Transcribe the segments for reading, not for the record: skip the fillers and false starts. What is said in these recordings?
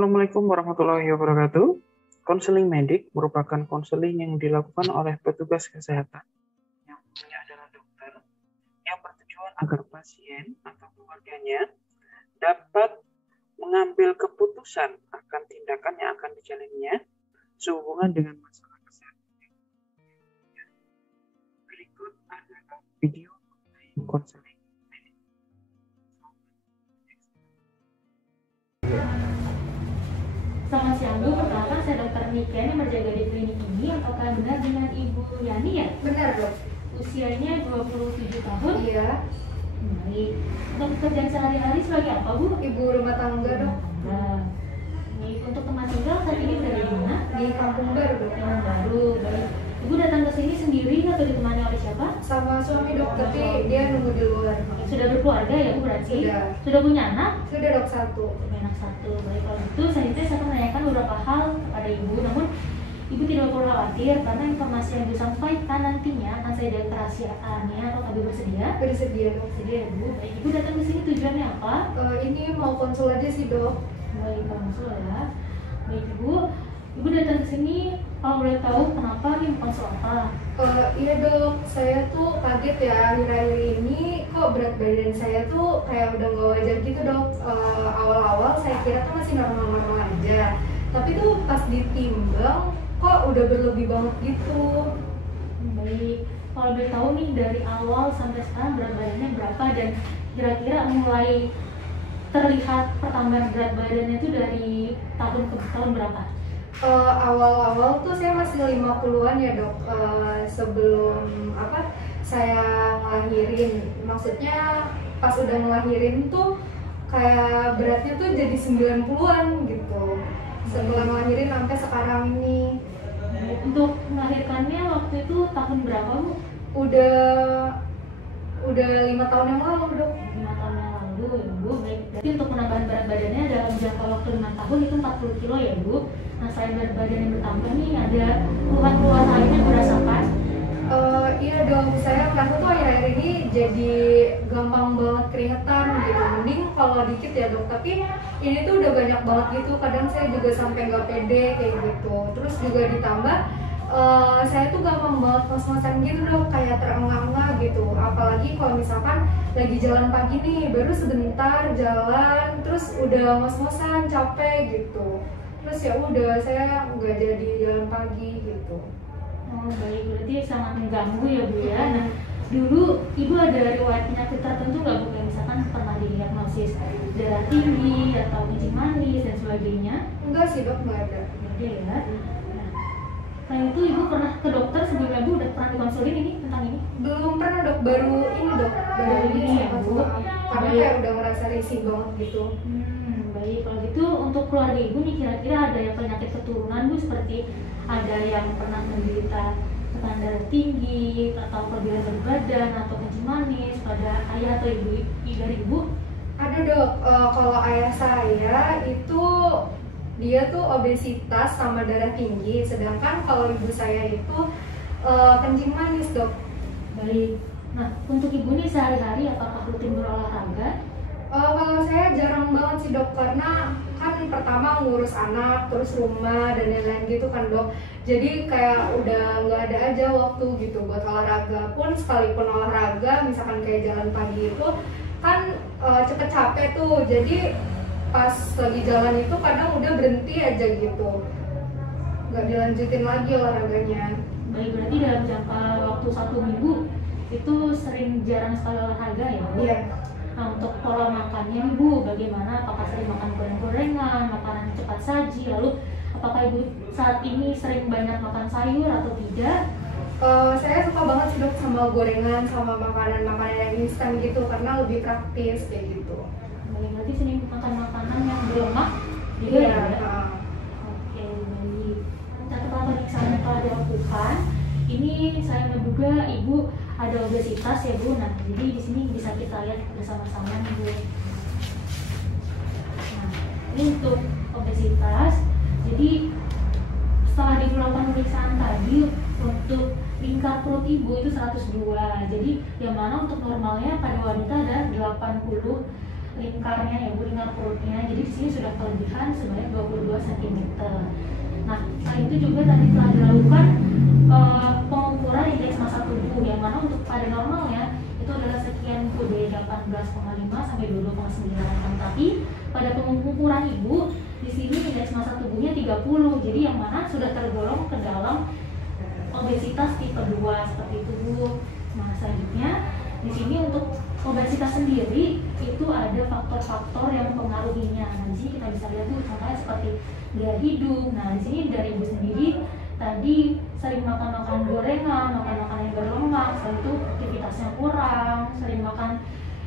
Assalamualaikum warahmatullahi wabarakatuh. Konseling medik merupakan konseling yang dilakukan oleh petugas kesehatan yang umumnya adalah dokter yang bertujuan agar pasien atau keluarganya dapat mengambil keputusan akan tindakan yang akan dijalannya sehubungan dengan masalah kesehatan. Berikut adalah video konseling. Selamat siang Bu, perkenalkan saya Dr. Niken yang berjaga di klinik ini. Apakah benar dengan Ibu Yani ya? Benar dok. Usianya 27 tahun? Iya. Baik. Untuk pekerjaan sehari-hari sebagai apa Bu? Ibu rumah tangga dok. Baik. Untuk tempat tinggal saat ini dari mana? Di Kampung Baru dok. Yang baru. Baik. Ibu datang ke sini sendiri atau ditemani oleh siapa? Sama suami dok, tapi dia nunggu di luar. Sudah berkeluarga ya Bu berarti? Sudah. Sudah punya anak? Sudah dok, satu. Anak satu. Baik, kalau gitu saya akan menanyakan beberapa hal kepada Ibu, namun Ibu tidak perlu khawatir karena informasi yang Ibu sampaikan nantinya akan saya jaga kerahasiaannya. Atau Ibu bersedia? Bersedia dok. Bersedia ya Bu. Baik, Ibu datang ke sini tujuannya apa? Ini mau konsul aja sih dok. Baik, konsul ya. Baik Ibu datang ke sini kalau boleh tahu kenapa nih konsul apa? Iya dok, saya tuh kaget ya akhir-akhir ini kok berat badan saya tuh kayak udah gak wajar gitu dok. Awal-awal saya kira tuh masih normal-normal aja, tapi tuh pas ditimbang kok udah berlebih banget gitu. Baik, kalau boleh tahu nih dari awal sampai sekarang berat badannya berapa dan kira-kira mulai terlihat pertambahan berat badannya itu dari tahun ke tahun berapa? Awal-awal tuh saya masih 50-an ya dok, sebelum saya ngelahirin. Maksudnya pas udah ngelahirin tuh kayak beratnya tuh jadi 90-an gitu. Setelah ngelahirin sampai sekarang ini. Untuk melahirkannya waktu itu tahun berapa Bu? Udah 5 tahun yang lalu dok. 5 tahun yang lalu ya Bu. Baik, berarti untuk penambahan berat badannya dalam jangka waktu 5 tahun itu 40 kilo ya Bu. Nah, selain berat badan yang bertambah nih, ada keluhan-keluhan lain yang dirasakan? Iya dong, saya merasa tuh akhir-akhir ini jadi gampang banget keringetan gitu. Mending kalau dikit ya dok, tapi ini tuh udah banyak banget gitu. Kadang saya juga sampai nggak pede kayak gitu. Terus juga ditambah saya tuh gampang banget ngos-ngosan gitu dok, kayak terengah-engah gitu. Apalagi kalau misalkan lagi jalan pagi nih, baru sebentar jalan, terus udah ngos-ngosan, capek gitu. Terus ya udah, saya nggak jadi jalan pagi gitu. Oh baik, berarti sangat mengganggu ya Bu ya. Nah, dulu Ibu ada riwayat penyakit tertentu nggak Bu? Kayak misalkan pernah didiagnosis darah tinggi atau kencing manis dan sebagainya? Enggak sih dok, nggak ada. Oke ya. Nah, selain itu Ibu pernah ke dokter sebelumnya Bu? Udah pernah dikonsulin ini tentang ini? Belum pernah dok, baru ini dok, baru ini ya Bu. Karena kayak udah ngerasa risih banget gitu. Baik, kalau gitu untuk keluarga Ibu nih kira-kira ada yang penyakit keturunan Bu, seperti ada yang pernah menderita tekanan darah tinggi atau kelebihan berat badan atau kencing manis pada ayah atau ibu dari Ibu? Ada dok, kalau ayah saya itu dia tuh obesitas sama darah tinggi, sedangkan kalau ibu saya itu kencing manis dok. Baik, nah untuk Ibu nih sehari-hari apakah rutin berolahraga? Kalau saya jarang banget sih dok, karena kan pertama ngurus anak, terus rumah dan lain-lain gitu kan dok. Jadi kayak udah nggak ada aja waktu gitu buat olahraga. Pun sekalipun olahraga, misalkan kayak jalan pagi itu kan cepet capek tuh. Jadi pas lagi jalan itu kadang udah berhenti aja gitu, nggak dilanjutin lagi olahraganya. Baik, berarti dalam jangka waktu 1 minggu itu jarang sekali olahraga ya Bu? Iya. Nah, untuk pola makannya nih Bu, bagaimana? Apakah sering makan goreng-gorengan, makanan cepat saji, lalu apakah Ibu saat ini sering banyak makan sayur atau tidak? Saya suka banget sih dok sama gorengan, sama makanan-makanan yang instan gitu, karena lebih praktis kayak gitu. Baik, berarti sini makan makanan yang berlemak juga Iya. ya? Oke, baik. Catatan pemeriksaan yang telah dilakukan, ini saya menduga Ibu ada obesitas ya Bu. Nah, jadi di sini bisa kita lihat bersama-sama nih Bu. Nah, ini untuk obesitas. Jadi setelah dilakukan pemeriksaan tadi, untuk lingkar perut Ibu itu 102. Jadi yang mana untuk normalnya pada wanita ada 80 lingkarnya ya Bu, lingkar perutnya. Jadi di sini sudah kelebihan sebanyak 22 cm. Nah, selain itu juga tadi telah dilakukan pengukuran indeks massa tubuh, yang mana untuk pada normalnya itu adalah sekian Bu, dari 18,5 sampai 22,9. Tapi pada pengukuran Ibu di sini indeks massa tubuhnya 30. Jadi yang mana sudah tergolong ke dalam obesitas tipe 2 seperti itu Bu. Nah, selanjutnya di sini untuk obesitas sendiri itu ada faktor-faktor yang mempengaruhinya. Nah, di sini kita bisa lihat Bu, contohnya seperti gaya hidup. Nah, di sini dari Ibu sendiri tadi sering makan gorengan, makan yang berlemak, setelah itu aktivitasnya kurang, sering makan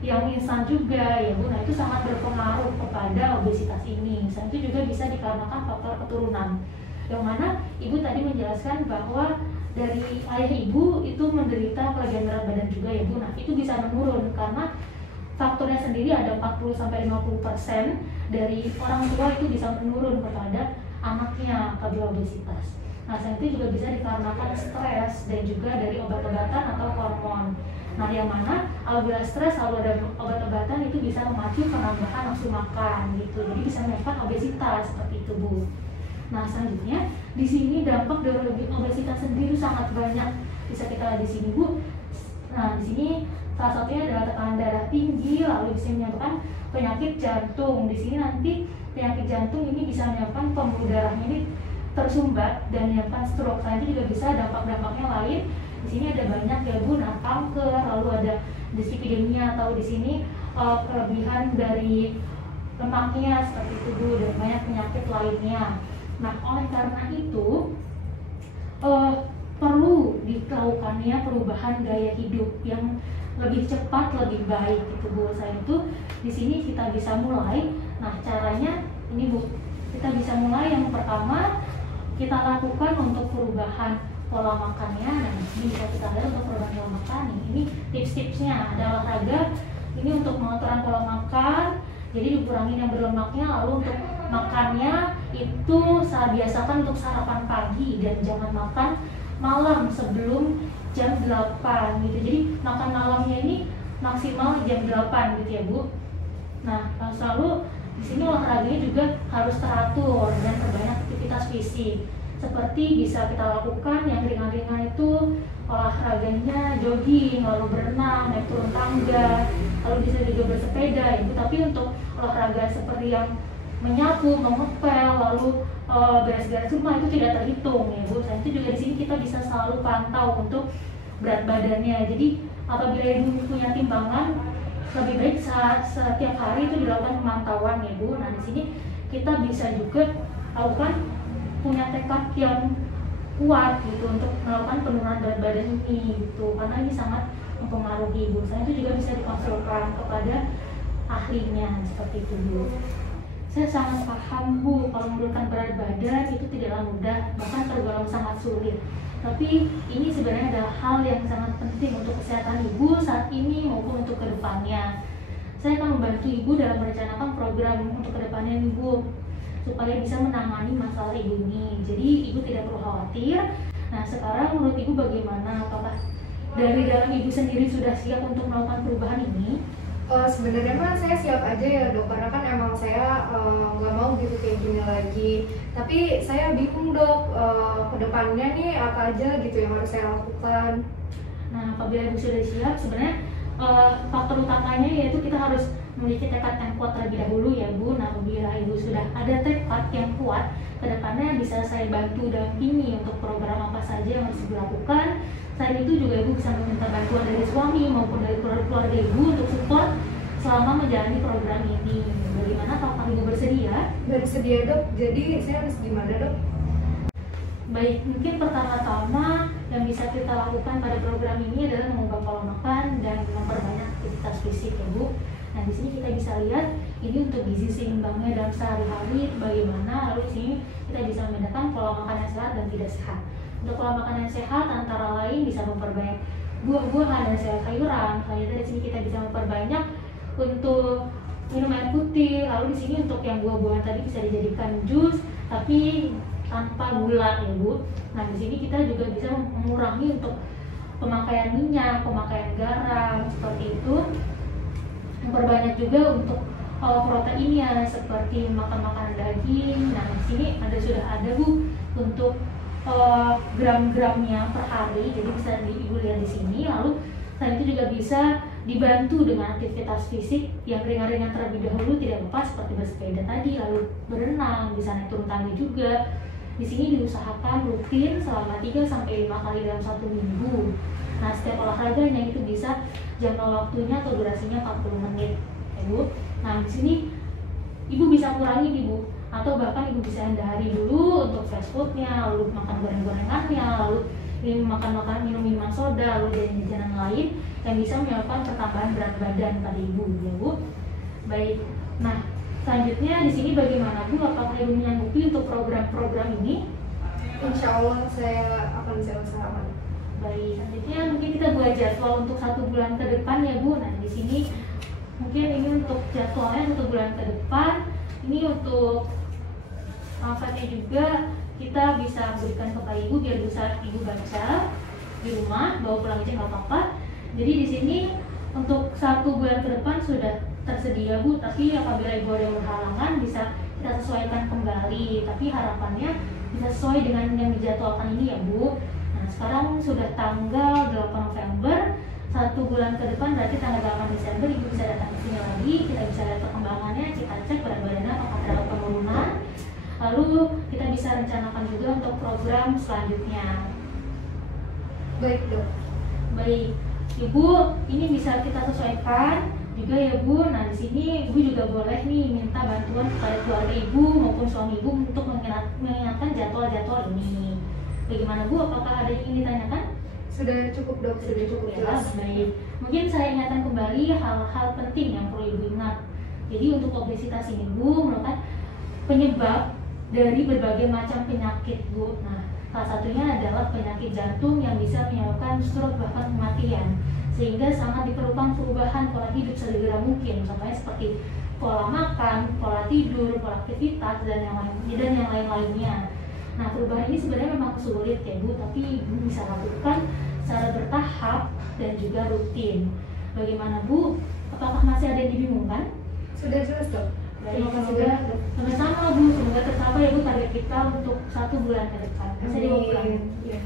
yang instan juga ya Bu. Nah, itu sangat berpengaruh kepada obesitas ini. Selain itu juga bisa dikarenakan faktor keturunan, yang mana Ibu tadi menjelaskan bahwa dari ayah Ibu itu menderita kelebihan berat badan juga ya Bu. Nah, itu bisa menurun karena faktornya sendiri ada 40-50% dari orang tua itu bisa menurun kepada anaknya apabila obesitas. Nah, selain itu juga bisa dikarenakan stres dan juga dari obat-obatan atau hormon. Nah, yang mana apabila stres lalu ada obat-obatan itu bisa memacu penambahan nafsu makan gitu. Jadi bisa menyebabkan obesitas seperti itu Bu. Nah, selanjutnya di sini dampak dari obesitas sendiri sangat banyak. Bisa kita lihat di sini Bu. Nah, di sini salah satunya adalah tekanan darah tinggi, lalu bisa menyebabkan penyakit jantung. Di sini nanti penyakit jantung ini bisa menyebabkan pembuluh darahnya ini tersumbat dan menyebabkan stroke. Nanti juga bisa dampak-dampaknya lain. Di sini ada banyak ya Bu, nah kanker, lalu ada dislipidemia atau di sini kelebihan dari lemaknya seperti itu Bu, dan banyak penyakit lainnya. Nah, oleh karena itu perlu dilakukannya perubahan gaya hidup yang lebih cepat, lebih baik gitu Bu. Selain itu di sini kita bisa mulai. Nah, caranya ini Bu, kita bisa mulai yang pertama kita lakukan untuk perubahan pola makannya. Nah, ini bisa kita lihat untuk perubahan pola makan. Ini tips-tipsnya, ada olahraga ini untuk pengaturan pola makan. Jadi dikurangi yang berlemaknya, lalu untuk makannya itu saya biasakan untuk sarapan pagi dan jangan makan malam sebelum jam 8 gitu. Jadi makan malamnya ini maksimal jam 8 gitu ya Bu. Nah, selalu di sini olahraganya juga harus teratur dan perbanyak aktivitas fisik. Seperti bisa kita lakukan yang ringan-ringan itu olahraganya jogging, lalu berenang, naik turun tangga, lalu bisa juga bersepeda ya Bu. Tapi untuk olahraga seperti yang menyapu, mengepel, lalu beres-beres rumah itu tidak terhitung ya Bu. Selain itu juga di sini kita bisa selalu pantau untuk berat badannya. Jadi apabila Ibu punya timbangan, lebih baik saat setiap hari itu dilakukan pemantauan ya Bu. Nah, di sini kita bisa juga lakukan punya tekad yang kuat gitu untuk melakukan penurunan berat badan ini gitu, karena ini sangat mempengaruhi Bu. Selain itu juga bisa dikonsulkan kepada ahlinya seperti itu Bu. Saya sangat paham Bu, kalau menurunkan berat badan itu tidaklah mudah, bahkan tergolong sangat sulit. Tapi ini sebenarnya adalah hal yang sangat penting untuk kesehatan Ibu saat ini maupun untuk kedepannya. Saya akan membantu Ibu dalam merencanakan program untuk kedepannya Ibu, supaya bisa menangani masalah Ibu ini. Jadi Ibu tidak perlu khawatir. Nah, sekarang menurut Ibu bagaimana? Apakah dari dalam Ibu sendiri sudah siap untuk melakukan perubahan ini? Sebenarnya mah saya siap aja ya Dok, karena kan emang saya nggak mau gitu kayak gini lagi. Tapi saya bingung Dok, kedepannya nih apa aja gitu yang harus saya lakukan. Nah, apabila Ibu sudah siap, sebenarnya faktor utamanya yaitu kita harus memiliki tekad yang kuat terlebih dahulu ya Bu. Nah, apabila Ibu sudah ada tekad yang kuat, kedepannya bisa saya bantu dampingi untuk program apa saja yang harus dilakukan. Selain itu juga Ibu bisa meminta bantuan dari suami maupun dari keluarga Ibu untuk support selama menjalani program ini. Bagaimana, apakah Ibu bersedia? Bersedia Dok, jadi saya harus gimana Dok? Baik, mungkin pertama-tama yang bisa kita lakukan pada program ini adalah mengubah pola makan dan memperbanyak aktivitas fisik ya Bu. Nah, di sini kita bisa lihat ini untuk gizi seimbangnya dalam sehari-hari bagaimana. Lalu di sini kita bisa membedakan pola makan yang sehat dan tidak sehat. Untuk pola makan yang sehat antara lain bisa memperbanyak buah-buahan dan sayur-sayuran. Selanjutnya di sini kita bisa memperbanyak untuk minum air putih. Lalu di sini untuk yang buah-buahan tadi bisa dijadikan jus tapi tanpa gula ya Bu. Nah, di sini kita juga bisa mengurangi untuk pemakaian minyak, pemakaian garam seperti itu. Memperbanyak juga untuk proteinnya seperti makan makanan daging. Nah di sini sudah ada Bu untuk gram-gramnya per hari, jadi bisa Ibu lihat di sini. Lalu selain itu juga bisa dibantu dengan aktivitas fisik yang ringan-ringan terlebih dahulu, tidak lupa seperti bersepeda tadi, lalu berenang, bisa naik turun tangga juga. Di sini diusahakan rutin selama 3-5 kali dalam 1 minggu. Nah, setiap olahraganya itu bisa jangka waktunya atau durasinya 40 menit, ya Bu. Nah, di sini Ibu bisa kurangi Ibu, atau bahkan Ibu bisa hindari dulu untuk fast foodnya, lalu makan goreng-gorengannya, lalu minum minuman soda, lalu jajanan lain yang bisa menyebabkan pertambahan berat badan pada Ibu, ya Bu. Baik. Nah, selanjutnya di sini bagaimana Bu? Apakah Ibu menyanggupi untuk program-program ini? Insya Allah saya akan usahakan. Baik. Selanjutnya mungkin kita buat jadwal untuk 1 bulan ke depan ya Bu. Nah, di sini mungkin ini untuk jadwalnya 1 bulan ke depan. Ini untuk manfaatnya juga kita bisa berikan kepada Ibu biar bisa Ibu baca di rumah, bawa pulang aja nggak apa-apa. Jadi di sini untuk 1 bulan ke depan sudah tersedia Bu, tapi apabila Ibu ada yang berhalangan bisa kita sesuaikan kembali, tapi harapannya bisa sesuai dengan yang dijadwalkan ini ya Bu. Nah sekarang sudah tanggal 8 November, 1 bulan ke depan berarti tanggal 8 Desember Ibu bisa datang ke sini lagi, kita bisa lihat perkembangannya, kita cek berat badannya apakah terdapat penurunan, lalu kita bisa rencanakan juga untuk program selanjutnya. Baik Dok. Baik, Ibu ini bisa kita sesuaikan juga ya Bu. Nah di sini Ibu juga boleh nih minta bantuan kepada keluarga Ibu maupun suami Ibu untuk mengingatkan jadwal-jadwal ini. Bagaimana Bu? Apakah ada yang ingin ditanyakan? Sudah cukup Dok, sudah cukup jelas. Baik, mungkin saya ingatkan kembali hal-hal penting yang perlu Ibu ingat. Jadi untuk obesitas ini Bu merupakan penyebab dari berbagai macam penyakit Bu. Nah salah satunya adalah penyakit jantung yang bisa menyebabkan stroke bahkan kematian, sehingga sangat diperlukan perubahan pola hidup segera mungkin, contohnya seperti pola makan, pola tidur, pola aktivitas dan yang lain-lainnya. Nah perubahan ini sebenarnya memang sulit ya Bu, tapi Ibu bisa lakukan secara bertahap dan juga rutin. Bagaimana Bu? Apakah masih ada yang dibingungkan? Sudah jelas Dok. Terima kasih banyak Dok. Sama-sama Bu, semoga tercapai ya Bu target kita untuk 1 bulan ke depan. Saya dibuka. Ya.